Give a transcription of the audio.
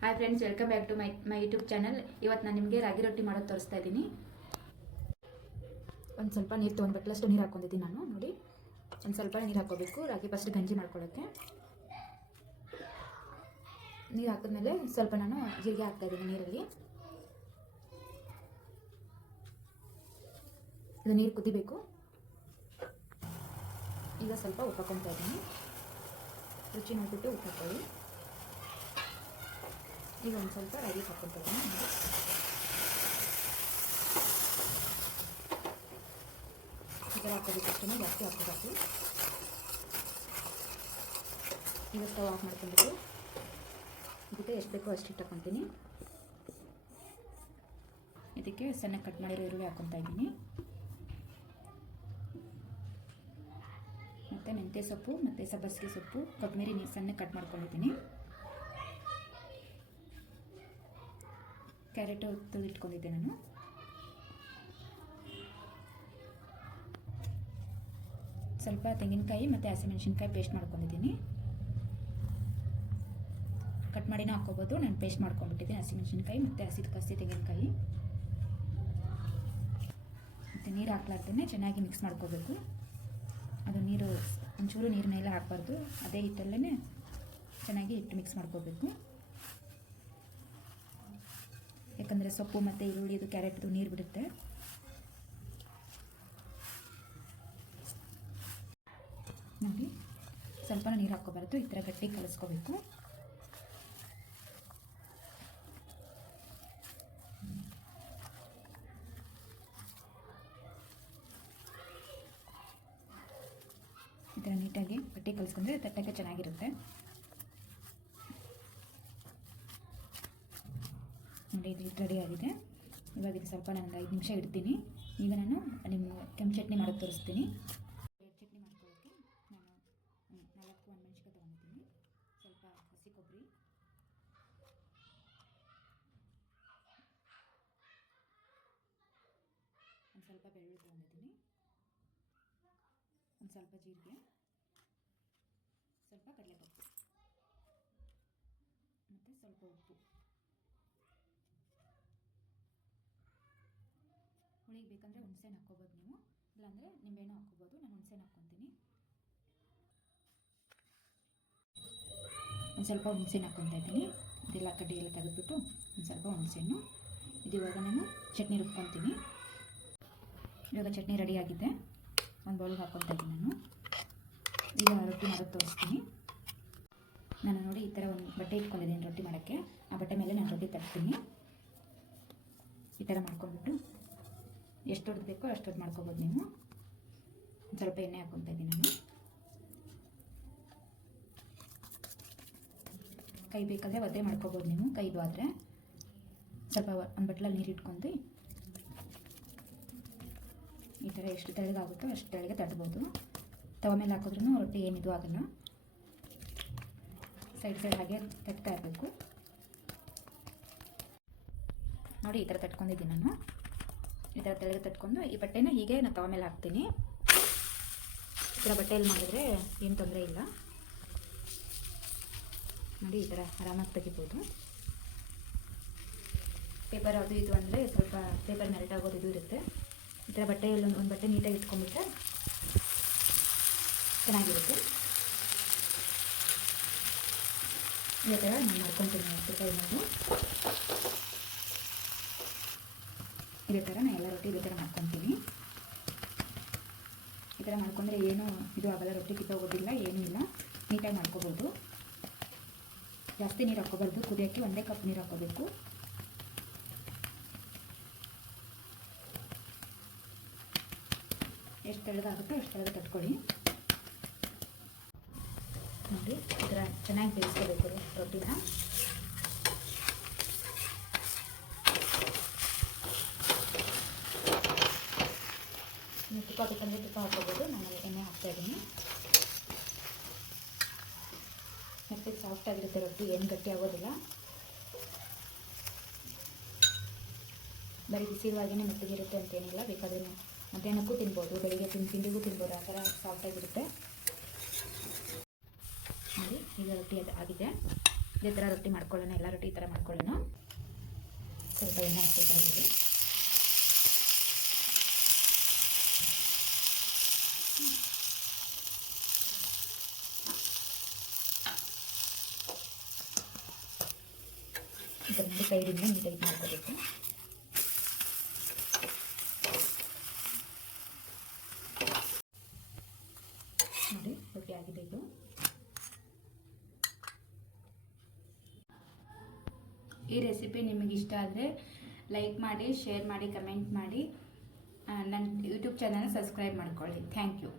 Hi friends, welcome back to my YouTube channel. ಇವತ್ತು ನಾನು ನಿಮಗೆ ರಾಗಿ ರೊಟ್ಟಿ ಮಾಡೋದು ತೋರಿಸ್ತಾ ಇದ್ದೀನಿ. ಒಂದು ಸ್ವಲ್ಪ ನೀರು ತೊಗೊಂಡ್ಬಿಟ್ಲಷ್ಟು ನೀರು ಹಾಕ್ಕೊಂಡಿದ್ದೀನಿ ನಾನು. ನೋಡಿ, ಒಂದು ಸ್ವಲ್ಪ ನೀರು ಹಾಕ್ಕೋಬೇಕು ರಾಗಿ ಫಸ್ಟ್ ಗಂಜಿ ಮಾಡ್ಕೊಳ್ಳೋಕ್ಕೆ. ನೀರು ಹಾಕಿದ್ಮೇಲೆ ಸ್ವಲ್ಪ ನಾನು ಜೀರಿಗೆ ಹಾಕ್ತಾಯಿದ್ದೀನಿ ನೀರಲ್ಲಿ. ಇದು ನೀರು ಕುದಿಬೇಕು. ಈಗ ಸ್ವಲ್ಪ ಉಪ್ಪು ಹಾಕ್ಕೊತಾ ಇದ್ದೀನಿ. ರುಚಿ ನೋಡಿಬಿಟ್ಟು ಉಪ್ಪು ಹಾಕ್ಕೊಳ್ಳಿ. ಈಗ ಒಂದು ಸ್ವಲ್ಪ ರಾಗಿ ಹಾಕ್ಕೊತಾ ಇದ್ದೀನಿ. ಇದರ ಹಾಕೋಬೇಕು, ಅಷ್ಟೇ ಜಾಸ್ತಿ ಹಾಕೋಬೇಕು. ಈಗ ಸ್ಟವ್ ಆಫ್ ಮಾಡ್ಕೊಂಡ್ಬಿಟ್ಟು ಇದಕ್ಕೆ ಎಷ್ಟು ಬೇಕೋ ಅಷ್ಟು ಹಿಟ್ಟು ಹಾಕ್ಕೊತೀನಿ. ಇದಕ್ಕೆ ಸಣ್ಣ ಕಟ್ ಮಾಡಿರೋ ಈರುಳ್ಳಿ ಹಾಕ್ಕೊತಾ ಇದ್ದೀನಿ. ಮತ್ತು ಮೆಂತ್ಯ ಸೊಪ್ಪು ಮತ್ತು ಸಬ್ಬಸಿಗೆ ಸೊಪ್ಪು, ಕೊತ್ತಂಬರಿ ಸಣ್ಣ ಕಟ್ ಮಾಡ್ಕೊಂಡಿದ್ದೀನಿ. ಕ್ಯಾರೆಟ್ ತುಳಿಟ್ಕೊಂಡಿದ್ದೆ ನಾನು. ಸ್ವಲ್ಪ ತೆಂಗಿನಕಾಯಿ ಮತ್ತು ಹಸಿಮೆಣಸಿನ್ಕಾಯಿ ಪೇಸ್ಟ್ ಮಾಡ್ಕೊಂಡಿದ್ದೀನಿ. ಕಟ್ ಮಾಡಿನ ಹಾಕ್ಕೋಬೋದು. ನಾನು ಪೇಸ್ಟ್ ಮಾಡ್ಕೊಂಡ್ಬಿಟ್ಟಿದ್ದೀನಿ ಹಸಿಮೆಣಸಿನ್ಕಾಯಿ ಮತ್ತು ಹಸಿ ತೆಂಗಿನಕಾಯಿ. ಮತ್ತು ನೀರು ಹಾಕ್ಲಾರ್ದೇ ಚೆನ್ನಾಗಿ ಮಿಕ್ಸ್ ಮಾಡ್ಕೋಬೇಕು. ಅದು ನೀರು ಒಂಚೂರು ನೀರನ್ನೆಲ್ಲ ಹಾಕಬಾರ್ದು, ಅದೇ ಹಿಟ್ಟಲ್ಲೇ ಚೆನ್ನಾಗಿ ಹಿಟ್ಟು ಮಿಕ್ಸ್ ಮಾಡ್ಕೋಬೇಕು. ಯಾಕಂದರೆ ಸೊಪ್ಪು ಮತ್ತು ಈರುಳ್ಳಿದು ಕ್ಯಾರೆಟ್ದು ನೀರು ಬಿಡುತ್ತೆ. ನೋಡಿ, ಸ್ವಲ್ಪ ನೀರು ಹಾಕ್ಕೋಬಾರ್ದು, ಈ ಥರ ಗಟ್ಟಿ ಕಲಿಸ್ಕೋಬೇಕು. ಈ ಥರ ನೀಟಾಗಿ ಗಟ್ಟಿ ಕಲಿಸ್ಕೊಂಡ್ರೆ ತಟ್ಟಕ್ಕೆ ಚೆನ್ನಾಗಿರುತ್ತೆ. ನೋಡಿ, ಇದು ರೆಡಿ ಆಗಿದೆ. ಇವಾಗ ಇದು ಸ್ವಲ್ಪ ನಾನು 5 ನಿಮಿಷ ಇಡ್ತೀನಿ. ಈಗ ನಾನು ನಿಮ್ಮ ಕೆಂಪು ಚಟ್ನಿ ಮಾಡೋದು ತೋರಿಸ್ತೀನಿ. ಚಟ್ನಿ ಮಾಡ್ಕೊಳ್ಳೋಕ್ಕೆ ನಾನು 4 ಒಣಮೆಣಸಿನ್ಕಾಯಿ ತೊಗೊಂಡಿದ್ದೀನಿ. ಸ್ವಲ್ಪ ಹಸಿ ಕೊಬ್ಬರಿ, ಒಂದು ಸ್ವಲ್ಪ ಬೆಳ್ಳುಳ್ಳಿ ತೊಗೊಂಡಿದ್ದೀನಿ, ಒಂದು ಸ್ವಲ್ಪ ಜೀರಿಗೆ, ಸ್ವಲ್ಪ ಕಡಲೆಪಪ್ಪು ಮತ್ತು ಸ್ವಲ್ಪ ಉಪ್ಪು. ಹುಳಿಗೆ ಬೇಕಂದರೆ ಹುಣಸೆಹಣ್ಣು ಹಾಕ್ಕೋಬೋದು ನೀವು, ಇಲ್ಲಾಂದರೆ ನಿಂಬೆಹಣ್ಣು ಹಾಕ್ಕೋಬೋದು. ನಾನು ಹುಣಸೆಹಣ್ಣು ಹಾಕ್ಕೊತೀನಿ. ಒಂದು ಸ್ವಲ್ಪ ಹುಣಸೆಹಣ್ಣು ಹಾಕ್ಕೊತಾ ಇದ್ದೀನಿ. ಇದೆಲ್ಲ ಕಡ್ಡಿ ಎಲ್ಲ ತೆಗೆದುಬಿಟ್ಟು ಒಂದು ಸ್ವಲ್ಪ ಹುಣಸೆಹಣ್ಣು. ಇದು ಇವಾಗ ನಾನು ಚಟ್ನಿ ರುಬ್ಕೊತೀನಿ. ಇವಾಗ ಚಟ್ನಿ ರೆಡಿಯಾಗಿದೆ. ಒಂದು ಬೌಲ್ಗೆ ಹಾಕ್ಕೊತಾ ಇದ್ದೀನಿ ನಾನು. ಈಗ ರೊಟ್ಟಿ ಮಾಡೋದು ತೋರಿಸ್ತೀನಿ. ನಾನು ನೋಡಿ ಈ ಥರ ಒಂದು ಬಟ್ಟೆ ಇಟ್ಕೊಂಡಿದ್ದೀನಿ ರೊಟ್ಟಿ ಮಾಡೋಕ್ಕೆ. ಆ ಬಟ್ಟೆ ಮೇಲೆ ನಾನು ರೊಟ್ಟಿ ತರ್ತೀನಿ. ಈ ಥರ ಮಾಡ್ಕೊಂಡ್ಬಿಟ್ಟು ಎಷ್ಟು ದೊಡ್ಡದು ಬೇಕೋ ಅಷ್ಟು ದೊಡ್ಡು ಮಾಡ್ಕೋಬೋದು ನೀವು. ಒಂದು ಸ್ವಲ್ಪ ಎಣ್ಣೆ ಹಾಕ್ಕೊತಾ ಇದ್ದೀನಿ ನಾನು. ಕೈ ಬೇಕಾದರೆ ಒದ್ದೆ ಮಾಡ್ಕೋಬೋದು ನೀವು. ಕೈದು ಆದರೆ ಸ್ವಲ್ಪ ಒಂದು ಬಟ್ಲಲ್ಲಿ ನೀರು ಇಟ್ಕೊಂಡು ಈ ಥರ ಎಷ್ಟು ತೆಳ್ಳಗಾಗುತ್ತೋ ಅಷ್ಟು ತೆಳ್ಳಗೆ ತಟ್ಬೋದು. ತವ ಮೇಲೆ ಹಾಕಿದ್ರೂ ರೊಟ್ಟಿ ಏನಿದು ಆಗಲ್ಲ. ಸೈಡ್ ಹಾಗೆ ತಟ್ತಾ ಇರಬೇಕು. ನೋಡಿ, ಈ ಥರ ತಟ್ಕೊಂಡಿದ್ದೀನಿ ನಾನು. ಈ ಥರ ತೆಳಗೆ ತಟ್ಕೊಂಡು ಈ ಬಟ್ಟೆನ ಹೀಗೆ ನಾನು ತವ ಮೇಲೆ ಹಾಕ್ತೀನಿ. ಈ ಥರ ಬಟ್ಟೆಯಲ್ಲಿ ಮಾಡಿದ್ರೆ ಏನು ತೊಂದರೆ ಇಲ್ಲ. ನೋಡಿ, ಈ ಥರ ಆರಾಮಾಗಿ ತೆಗಿಬೋದು. ಪೇಪರ್ ಅದು ಇದು ಅಂದರೆ ಸ್ವಲ್ಪ ಪೇಪರ್ ಮೆಲ್ಟ್ ಆಗೋದು ಇದು ಇರುತ್ತೆ. ಈ ಥರ ಬಟ್ಟೆಯಲ್ಲಿ ಒಂದು ಬಟ್ಟೆ ನೀಟಾಗಿ ಇಟ್ಕೊಂಡ್ಬಿಟ್ರೆ ಚೆನ್ನಾಗಿರುತ್ತೆ. ಇದೇ ಥರ ನಾನು ಮಾಡ್ಕೊತೀನಿ. ಕೈ ಮಾಡಿ ಇದೇ ಥರ ನಾನು ಎಲ್ಲ ರೊಟ್ಟಿ ಇದೇ ಥರ ಮಾಡ್ಕೊತೀನಿ. ಈ ಥರ ಮಾಡ್ಕೊಂಡ್ರೆ ಏನೂ ಇದು ಆಗಲ್ಲ, ರೊಟ್ಟಿ ಕಿತ್ತೋಗೋದಿಲ್ಲ, ಏನೂ ಇಲ್ಲ. ನೀಟಾಗಿ ಮಾಡ್ಕೋಬೋದು. ಜಾಸ್ತಿ ನೀರು ಹಾಕ್ಕೋಬಾರ್ದು. ಕುದಿಯೋಕ್ಕೆ 1 ಕಪ್ ನೀರು ಹಾಕ್ಕೋಬೇಕು. ಎಷ್ಟು ತೆಳ್ಳಗಾಗುತ್ತೋ ಅಷ್ಟು ತೆಳ್ಳಗೆ ತಟ್ಕೊಳ್ಳಿ. ನೋಡಿ, ಈ ಥರ ಚೆನ್ನಾಗಿ ಬೇಯಿಸ್ಕೋಬೇಕು ರೊಟ್ಟಿನ. ತುಪ್ಪ ಬೇಕಂದರೆ ತುಪ್ಪ ಹಾಕ್ಕೋಬೋದು. ನಾನು ಎಣ್ಣೆ ಹಾಕ್ತಾಯಿದ್ದೀನಿ. ಮತ್ತು ಸಾಫ್ಟಾಗಿರುತ್ತೆ ರೊಟ್ಟಿ, ಏನು ಗಟ್ಟಿ ಆಗೋದಿಲ್ಲ. ಬರೀ ಬಿಸಿರುವಾಗಿಯೇ ಮೆತ್ತಗಿರುತ್ತೆ ಅಂತೇನಿಲ್ಲ. ಬೇಕಾದರೆ ಮಧ್ಯಾಹ್ನಕ್ಕೂ ತಿನ್ಬೋದು, ಬೆಳಿಗ್ಗೆ ತಿಂಡಿಗೂ ತಿನ್ಬೋದು. ಆ ಥರ ಸಾಫ್ಟಾಗಿರುತ್ತೆ. ನೋಡಿ, ಈಗ ರೊಟ್ಟಿ ಆಗಿದೆ. ಇದೇ ಥರ ರೊಟ್ಟಿ ಮಾಡ್ಕೊಳ್ಳೋಣ, ಎಲ್ಲ ರೊಟ್ಟಿ ಈ ಥರ ಮಾಡ್ಕೊಳ್ಳೋಣ. ಸ್ವಲ್ಪ ಎಣ್ಣೆ ಹಾಕ್ತಾ ಇದ್ದೀವಿ. ಇದರಿಂದ ಸೈಡಿಂದ ನೀಟಾಗಿ ಮಾಡ್ಕೋಬೇಕು. ನೋಡಿ ರೊಟ್ಟಿ ಆಗಿದೆ ಇದು. ಈ ರೆಸಿಪಿ ನಿಮಗೆ ಇಷ್ಟ ಆದರೆ ಲೈಕ್ ಮಾಡಿ, ಶೇರ್ ಮಾಡಿ, ಕಮೆಂಟ್ ಮಾಡಿ. ನನ್ನ ಯೂಟ್ಯೂಬ್ ಚಾನಲ್ ಸಬ್ಸ್ಕ್ರೈಬ್ ಮಾಡ್ಕೊಳ್ಳಿ. Thank you.